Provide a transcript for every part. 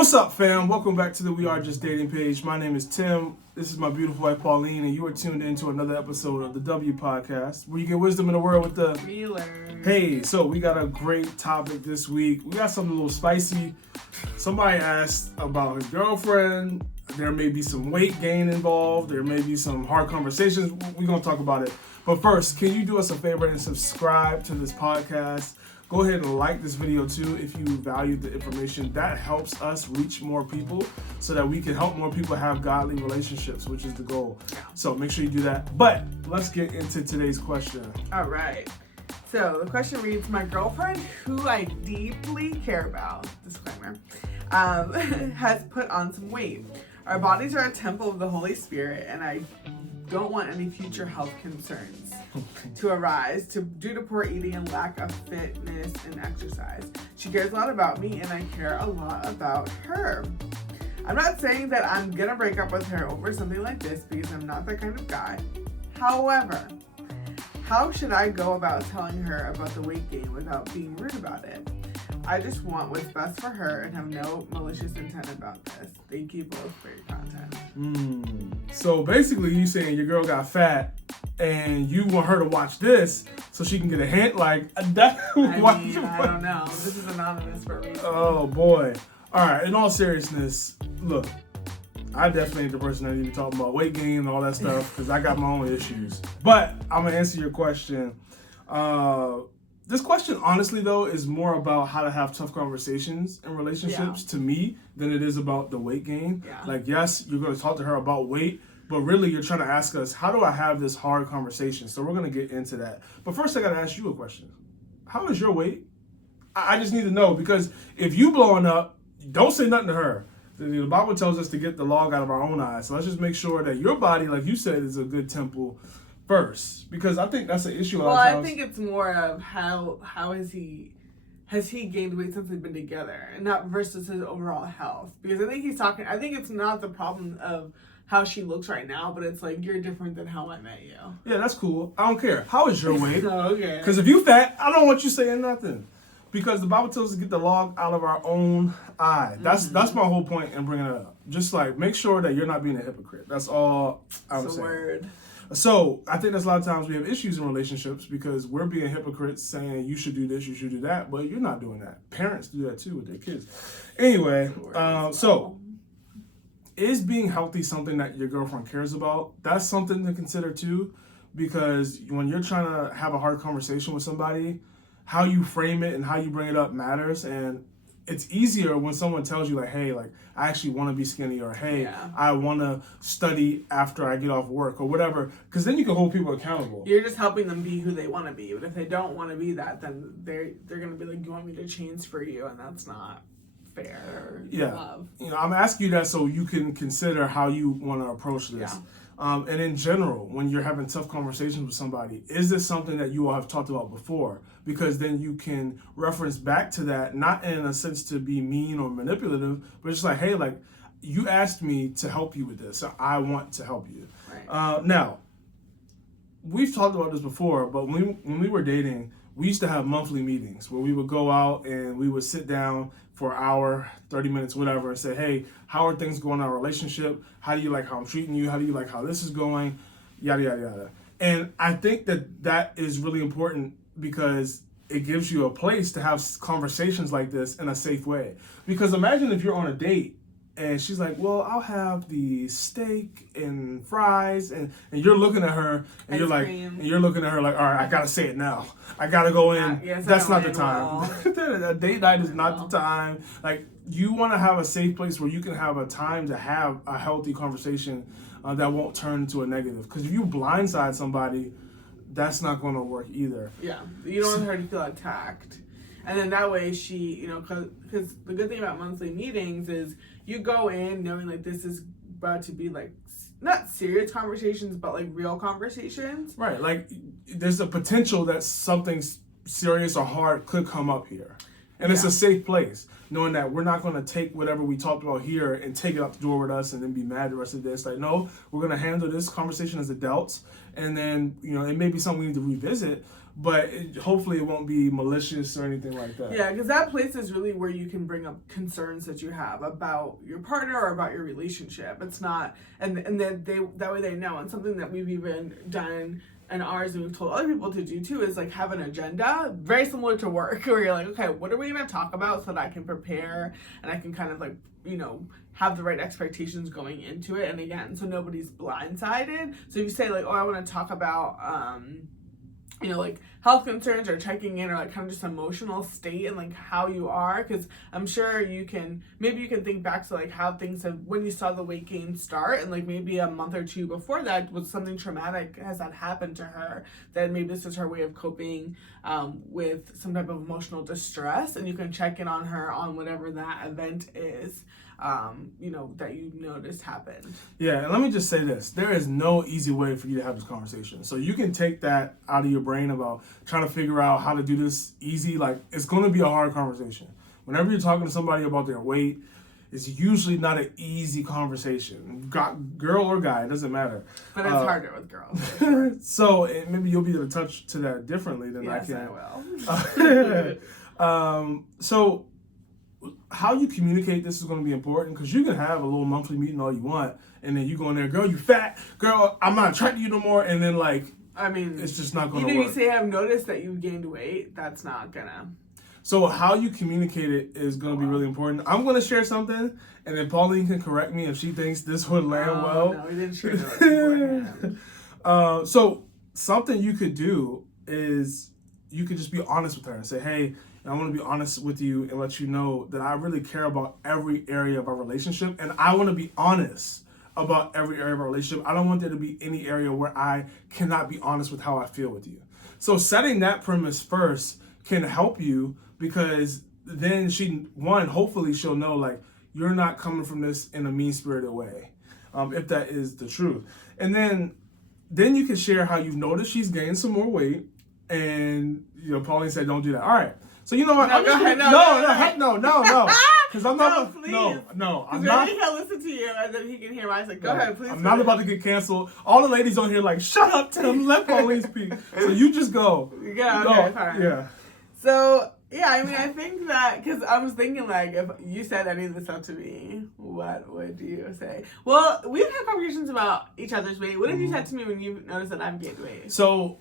What's up, fam? Welcome back to the We Are Just Dating page. My name is Tim. This is my beautiful wife, Pauline, and you are tuned in to another episode of the W Podcast, where you get wisdom in the world with the Realer. Hey, so we got a great topic this week. We got something a little spicy. Somebody asked about his girlfriend. There may be some weight gain involved. There may be some hard conversations. We're going to talk about it. But first, can you do us a favor and subscribe to this podcast? Go ahead and like this video too if you value the information. That helps us reach more people so that we can help more people have godly relationships, which is the goal. So make sure you do that. But let's get into today's question. All right. So the question reads, my girlfriend, who I deeply care about, disclaimer, has put on some weight. Our bodies are a temple of the Holy Spirit, and I don't want any future health concerns to arise due to poor eating and lack of fitness and exercise. She cares a lot about me, and I care a lot about her. I'm not saying that I'm gonna break up with her over something like this because I'm not that kind of guy. However, how should I go about telling her about the weight gain without being rude about it? I just want what's best for her and have no malicious intent about this. Thank you both for your content. So basically, you saying your girl got fat and you want her to watch this so she can get a hint like that. I don't know. This is anonymous for a reason. Oh boy. All right. In all seriousness, look, I definitely ain't the person that need to be talking about weight gain and all that stuff because I got my own issues. But I'm gonna answer your question. This question, honestly, though, is more about how to have tough conversations in relationships to me than it is about the weight gain. Yeah. Like, yes, you're going to talk to her about weight, but really you're trying to ask us, how do I have this hard conversation? So we're going to get into that. But first, I got to ask you a question. How is your weight? I just need to know, because if you blowing up, don't say nothing to her. The Bible tells us to get the log out of our own eyes. So let's just make sure that your body, like you said, is a good temple first, because I think that's an issue a lot of times. I think it's more of how has he gained weight since they've been together, and not versus his overall health. Because I think it's not the problem of how she looks right now, but it's like, you're different than how I met you. Yeah, that's cool. I don't care. How is your weight? Oh, okay. Because if you fat, I don't want you saying nothing. Because the Bible tells us to get the log out of our own eye. That's my whole point in bringing it up. Just like, make sure that you're not being a hypocrite. That's all I would say. Word. So I think there's a lot of times we have issues in relationships because we're being hypocrites saying you should do this, you should do that, but you're not doing that. Parents do that too with their kids. Anyway, so is being healthy something that your girlfriend cares about? That's something to consider too, because when you're trying to have a hard conversation with somebody, how you frame it and how you bring it up matters. And it's easier when someone tells you like, hey, like, I actually want to be skinny, or hey, I want to study after I get off work, or whatever, because then you can hold people accountable. You're just helping them be who they want to be. But if they don't want to be that, then they're going to be like, you want me to change for you, and that's not fair or love. You know, I'm asking you that so you can consider how you want to approach this. And in general, when you're having tough conversations with somebody, is this something that you all have talked about before? Because then you can reference back to that, not in a sense to be mean or manipulative, but just like, hey, like, you asked me to help you with this, so I want to help you. Right. Now, we've talked about this before, but when we were dating, we used to have monthly meetings where we would go out and we would sit down for an hour, 30 minutes, whatever, and say, hey, how are things going in our relationship? How do you like how I'm treating you? How do you like how this is going? Yada, yada, yada. And I think that is really important because it gives you a place to have conversations like this in a safe way. Because imagine if you're on a date and she's like, well, I'll have the steak and fries, and you're looking at her and you're looking at her like, all right, I gotta say it now. I gotta go in. That's not the time. A date night is not the time. Like, you want to have a safe place where you can have a time to have a healthy conversation that won't turn into a negative. Because if you blindside somebody, that's not going to work either. Yeah, you don't want her to feel attacked. And then that way she, because the good thing about monthly meetings is you go in knowing like this is about to be like not serious conversations, but like real conversations. Right. Like, there's a potential that something serious or hard could come up here. And it's a safe place, knowing that we're not going to take whatever we talked about here and take it out the door with us and then be mad the rest of this. Like, no, we're going to handle this conversation as adults. And then, it may be something we need to revisit, but hopefully it won't be malicious or anything like that. Yeah, because that place is really where you can bring up concerns that you have about your partner or about your relationship. It's not, and then that way they know. And something that we've even done in ours and we've told other people to do too is like have an agenda, very similar to work, where you're like, okay, what are we going to talk about so that I can prepare and I can kind of like, have the right expectations going into it. And again, so nobody's blindsided. So if you say like, oh, I want to talk about, like health concerns or checking in or like kind of just emotional state and like how you are, because I'm sure you can think back to like how things have, when you saw the weight gain start and like maybe a month or two before that was something traumatic has that happened to her, that maybe this is her way of coping with some type of emotional distress, and you can check in on her on whatever that event is that you noticed happened. Yeah, and let me just say this. There is no easy way for you to have this conversation. So you can take that out of your brain about trying to figure out how to do this easy. Like, it's going to be a hard conversation. Whenever you're talking to somebody about their weight, it's usually not an easy conversation. Girl or guy, it doesn't matter. But it's harder with girls. For sure. So maybe you'll be able to touch to that differently than I can. Yes, I will. So how you communicate this is going to be important, because you can have a little monthly meeting all you want, and then you go in there, girl, you fat, girl, I'm not attracted to you no more, and then it's just not going to work. You say, I've noticed that you've gained weight, that's not gonna. So how you communicate it is going to be really important. I'm going to share something, and then Pauline can correct me if she thinks this would land well. No, we didn't share that beforehand. So something you could do is you could just be honest with her and say, hey, I want to be honest with you and let you know that I really care about every area of our relationship, and I want to be honest about every area of our relationship. I don't want there to be any area where I cannot be honest with how I feel with you. So setting that premise first can help you, because then hopefully she'll know, like, you're not coming from this in a mean-spirited way, if that is the truth. And then you can share how you've noticed she's gained some more weight, and Pauline said don't do that. All right. So you know what? No, go ahead. No. Because I'm not. Please. No. I'm not. not. He can listen to you, and then he can hear my. I said, go ahead, please. I'm not about to get canceled. All the ladies on here like, shut up, Tim. Let Pauline speak. So you just go. Yeah. Okay. Fine. Yeah. So yeah, I mean, I think that, because I was thinking, like, if you said any of this stuff to me, what would you say? Well, we've had conversations about each other's weight. What have you said to me when you noticed that I've gained weight? So,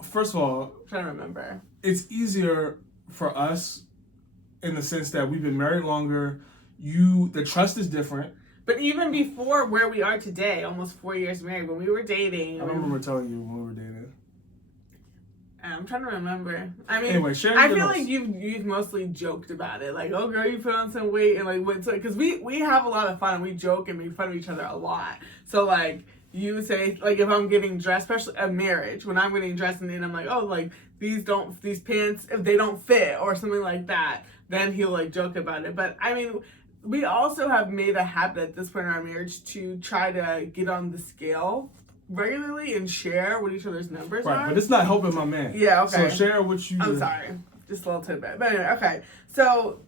first of all, I'm trying to remember. It's easier for us in the sense that we've been married longer. The trust is different. But even before where we are today, almost 4 years married, when we were dating. I don't remember telling you when we were dating. I'm trying to remember. I mean, anyway, I feel like you've mostly joked about it. Like, oh girl, you put on some weight, and like, what's like, because we have a lot of fun. We joke and make fun of each other a lot. So like, you would say, like, if I'm getting dressed, especially at marriage, when I'm getting dressed and then I'm like, oh, like, these pants, if they don't fit or something like that, then he'll like joke about it. But I mean, we also have made a habit at this point in our marriage to try to get on the scale regularly and share what each other's numbers are. Right, but it's not helping my man. Yeah, okay. So share what you... I'm sorry. Just a little tidbit. But anyway, okay. So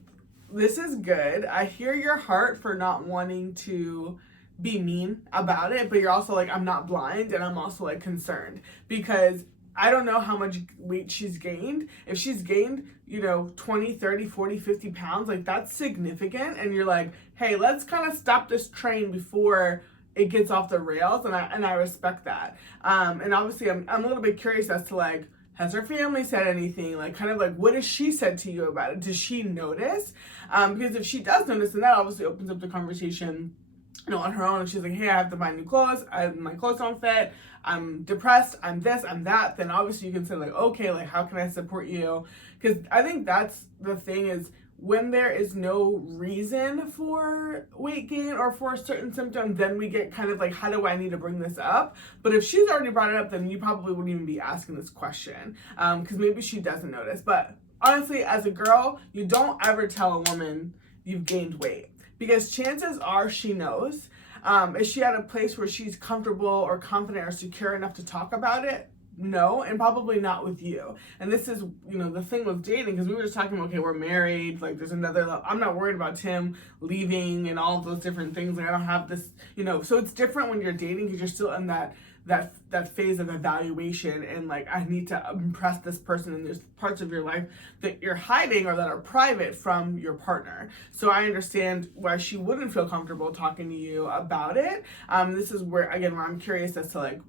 this is good. I hear your heart for not wanting to be mean about it, but you're also like, I'm not blind, and I'm also like concerned, because I don't know how much weight she's gained. If she's gained, 20, 30, 40, 50 pounds, like, that's significant. And you're like, hey, let's kind of stop this train before it gets off the rails. And I respect that. And obviously I'm a little bit curious as to, like, has her family said anything? Like, kind of like, what has she said to you about it? Does she notice? Because if she does notice, then that obviously opens up the conversation, on her own. If she's like, hey, I have to buy new clothes, my clothes don't fit, I'm depressed, I'm this, I'm that, then obviously you can say, like, okay, like, how can I support you? Because I think that's the thing, is when there is no reason for weight gain or for a certain symptom, then we get kind of like, how do I need to bring this up? But if she's already brought it up, then you probably wouldn't even be asking this question, because maybe she doesn't notice. But honestly, as a girl, you don't ever tell a woman you've gained weight, because chances are she knows. Is she at a place where she's comfortable or confident or secure enough to talk about it? No, and probably not with you. And this is, the thing with dating, because we were just talking about, okay, we're married, like, there's another level. I'm not worried about Tim leaving and all of those different things. Like, I don't have this, so it's different when you're dating, because you're still in that phase of evaluation, and like, I need to impress this person, and there's parts of your life that you're hiding or that are private from your partner. So I understand why she wouldn't feel comfortable talking to you about it. This is where I'm curious as to like,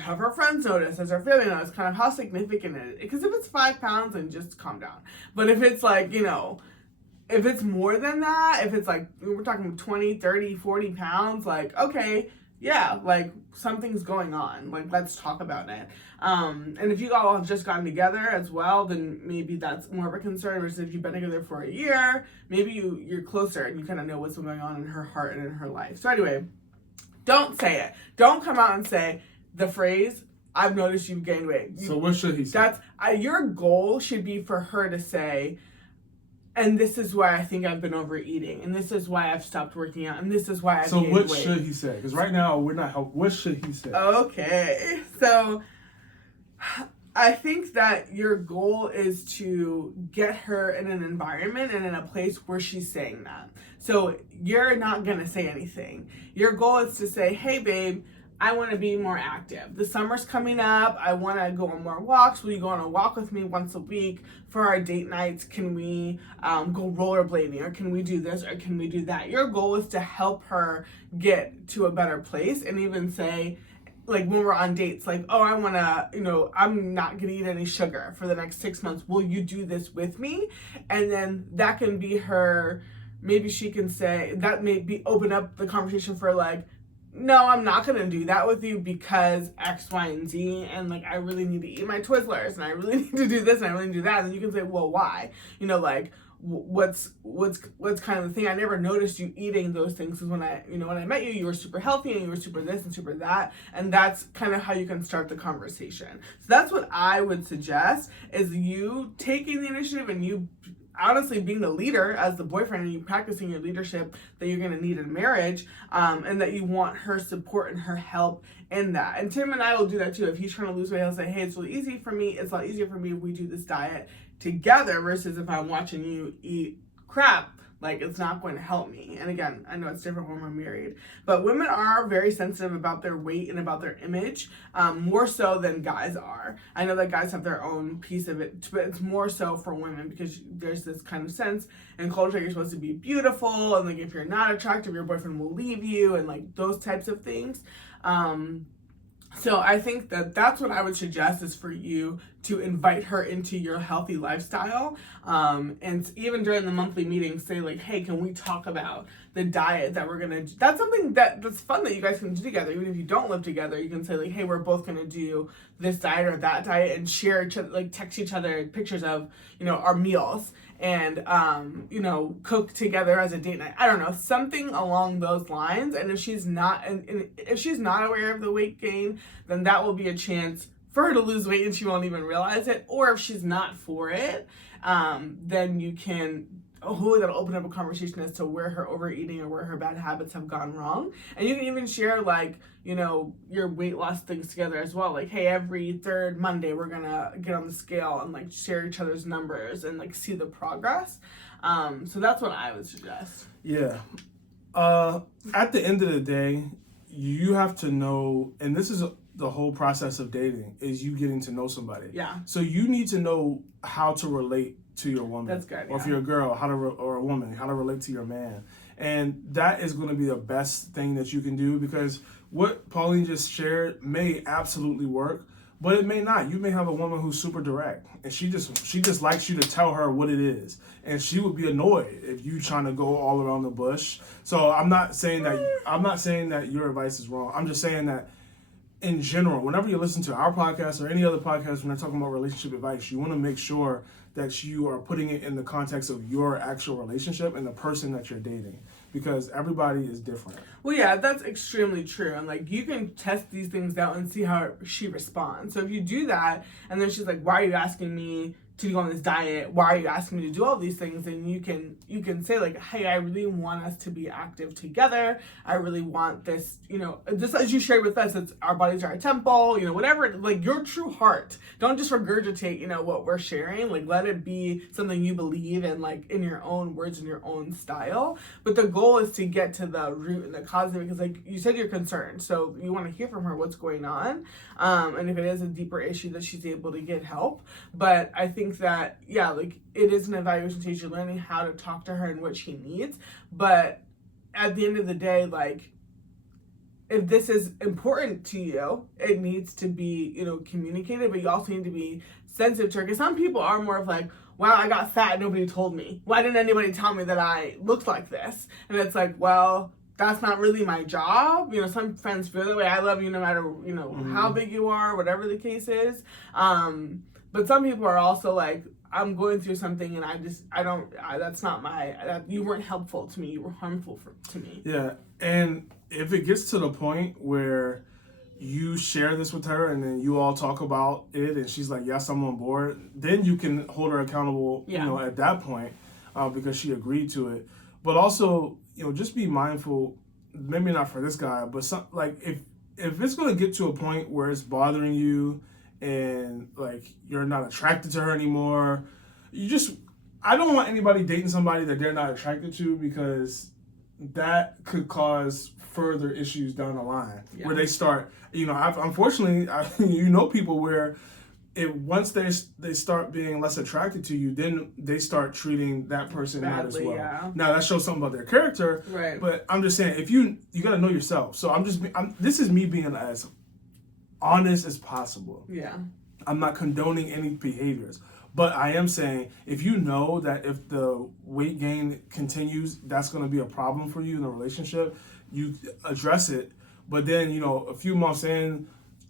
have her friends notice, has her family notice, kind of how significant it is. Because if it's 5 pounds, then just calm down. But if it's like, if it's more than that, if it's like, we're talking 20, 30, 40 pounds, like, okay, yeah, like something's going on. Like, let's talk about it. And if you all have just gotten together as well, then maybe that's more of a concern. Versus if you've been together for a year, maybe you're closer and you kind of know what's going on in her heart and in her life. So anyway, don't say it. Don't come out and say the phrase, I've noticed you've gained weight. So what should he say? Your goal should be for her to say, and this is why I think I've been overeating, and this is why I've stopped working out, and this is why I've gained weight. So what should he say? Because right now we're not helping. What should he say? Okay, so I think that your goal is to get her in an environment and in a place where she's saying that. So you're not gonna say anything. Your goal is to say, hey babe, I want to be more active. The summer's coming up. I want to go on more walks. Will you go on a walk with me once a week for our date nights? Can we go rollerblading, or can we do this, or can we do that? Your goal is to help her get to a better place, and even say, like when we're on dates, like, oh, I want to, I'm not going to eat any sugar for the next 6 months. Will you do this with me? And then that can be her, maybe she can say, that may be open up the conversation for like, no, I'm not going to do that with you because X, Y, and Z, and like, I really need to eat my Twizzlers, and I really need to do this, and I really need to do that. And then you can say, well, why? Like, what's kind of the thing? I never noticed you eating those things, because when I met you, you were super healthy, and you were super this and super that, and that's kind of how you can start the conversation. So that's what I would suggest, is you taking the initiative, and you honestly being the leader as the boyfriend, and you practicing your leadership that you're going to need in marriage, and that you want her support and her help in that. And Tim and I will do that too. If he's trying to lose weight, he'll say, hey, it's really easy for me. It's a lot easier for me if we do this diet together, versus if I'm watching you eat crap. Like, it's not going to help me. And again, I know it's different when we're married, but women are very sensitive about their weight and about their image, more so than guys are. I know that guys have their own piece of it, but it's more so for women, because there's this kind of sense in culture you're supposed to be beautiful, and like, if you're not attractive, your boyfriend will leave you, and like those types of things. So I think that that's what I would suggest, is for you to invite her into your healthy lifestyle. And even during the monthly meetings, say like, hey, can we talk about the diet that we're going to do? That's something that's fun that you guys can do together. Even if you don't live together, you can say like, hey, we're both going to do this diet or that diet, and share each other, like text each other pictures of, our meals, and, cook together as a date night. I don't know, something along those lines. And if she's not, if she's not aware of the weight gain, then that will be a chance for her to lose weight and she won't even realize it. Or if she's not for it, then you can, that'll open up a conversation as to where her overeating or where her bad habits have gone wrong. And you can even share like, your weight loss things together as well. Like, hey, every third Monday, we're gonna get on the scale and like share each other's numbers and like see the progress. So that's what I would suggest. Yeah. At the end of the day, you have to know, and this is the whole process of dating, is you getting to know somebody. Yeah. So you need to know how to relate to your woman. That's good. Or if you're a girl, or a woman, how to relate to your man. And that is going to be the best thing that you can do, because what Pauline just shared may absolutely work, but it may not. You may have a woman who's super direct, and she just likes you to tell her what it is, and she would be annoyed if you trying to go all around the bush. So I'm not saying that your advice is wrong. I'm just saying that in general, whenever you listen to our podcast or any other podcast, when they're talking about relationship advice, you want to make sure that you are putting it in the context of your actual relationship and the person that you're dating, because everybody is different. Well, yeah, that's extremely true. And like, you can test these things out and see how she responds. So if you do that, and then she's like, why are you asking me to go on this diet? Why are you asking me to do all these things? And you can say like, hey, I really want us to be active together. I really want this, just as you shared with us, it's our bodies are a temple, whatever, like your true heart. Don't just regurgitate, what we're sharing. Like, let it be something you believe in, like in your own words and your own style. But the goal goal is to get to the root and the cause of it, because like you said, you're concerned, so you want to hear from her what's going on, and if it is a deeper issue, that she's able to get help. But I think that, yeah, like it is an evaluation stage. You're learning how to talk to her and what she needs, but at the end of the day, like, if this is important to you, it needs to be, you know, communicated, but you also need to be sensitive to her, because some people are more of like, wow, I got fat, nobody told me. Why didn't anybody tell me that I looked like this? And it's like, well, that's not really my job. You know, some friends feel that way. I love you no matter, you know, how big you are, whatever the case is. But some people are also like, I'm going through something and that's not you weren't helpful to me. You were harmful to me. Yeah. And if it gets to the point where you share this with her and then you all talk about it and she's like, yes, I'm on board, then you can hold her accountable, you know, at that point, because she agreed to it. But also, you know, just be mindful, maybe not for this guy, but like if it's going to get to a point where it's bothering you and like you're not attracted to her anymore, I don't want anybody dating somebody that they're not attracted to, because that could cause further issues down the line where they start, you know, unfortunately, you know, people where once they start being less attracted to you, then they start treating that person badly, not as well. Yeah. Now that shows something about their character, right? But I'm just saying, if you got to know yourself. So this is me being as honest as possible. Yeah. I'm not condoning any behaviors. But I am saying, if you know that if the weight gain continues, that's going to be a problem for you in a relationship, you address it. But then, you know, a few months in,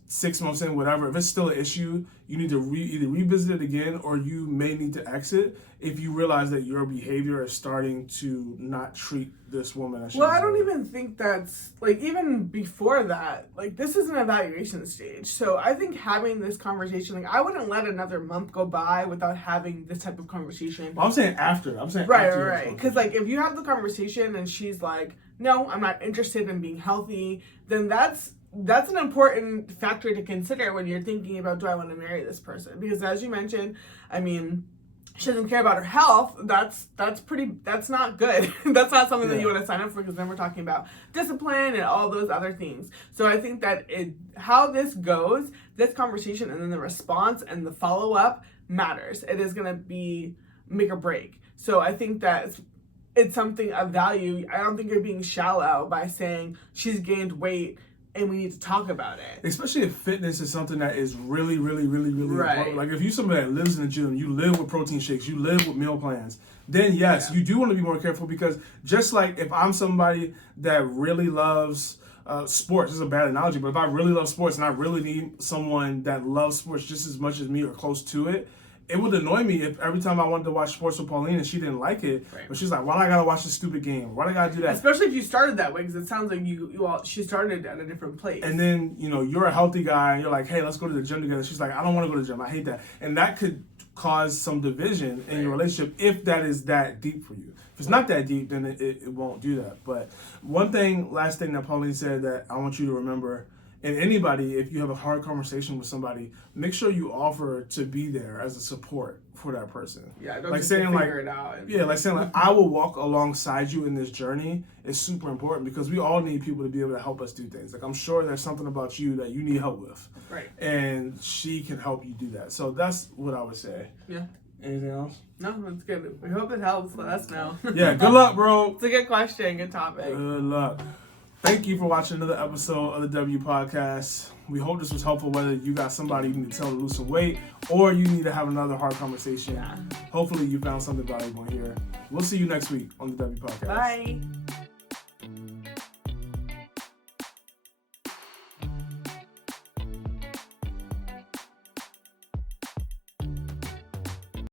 6 months in, whatever, if it's still an issue, you need to either revisit it again, or you may need to exit if you realize that your behavior is starting to not treat this woman as she I don't even think that's, like, even before that, like, this is an evaluation stage. So I think having this conversation, like, I wouldn't let another month go by without having this type of conversation. Well, I'm saying after. Right. Because, like, if you have the conversation and she's like, no, I'm not interested in being healthy, then that's an important factor to consider when you're thinking about, do I want to marry this person? Because as you mentioned, I mean, she doesn't care about her health. That's not good. That's not something that you want to sign up for, because then we're talking about discipline and all those other things. So I think that how this goes, this conversation and then the response and the follow-up matters. It is going to be make or break. So I think that it's something of value. I don't think you're being shallow by saying she's gained weight and we need to talk about it. Especially if fitness is something that is really, really, really, really important. Like if you're somebody that lives in the gym, you live with protein shakes, you live with meal plans, then yes, you do want to be more careful, because just like if I'm somebody that really loves sports, this is a bad analogy, but if I really love sports and I really need someone that loves sports just as much as me or close to it, it would annoy me if every time I wanted to watch sports with Pauline and she didn't like it, but she's like, why do I gotta watch this stupid game? Why do I gotta do that? Especially if you started that way, because it sounds like she started at a different place. And then, you know, you're a healthy guy and you're like, hey, let's go to the gym together. She's like, I don't want to go to the gym. I hate that. And that could cause some division in your relationship if that is that deep for you. If it's not that deep, then it won't do that. But last thing that Pauline said that I want you to remember, and anybody, if you have a hard conversation with somebody, make sure you offer to be there as a support for that person. Yeah, don't like just saying figure it out. Like saying like, I will walk alongside you in this journey is super important, because we all need people to be able to help us do things. Like I'm sure there's something about you that you need help with. Right. And she can help you do that. So that's what I would say. Yeah. Anything else? No, that's good. We hope it helps. Let us know. Yeah, good luck, bro. It's a good question. Good topic. Good luck. Thank you for watching another episode of the W Podcast. We hope this was helpful, whether you got somebody you need to tell to lose some weight or you need to have another hard conversation. Yeah. Hopefully you found something valuable here. We'll see you next week on the W Podcast. Bye.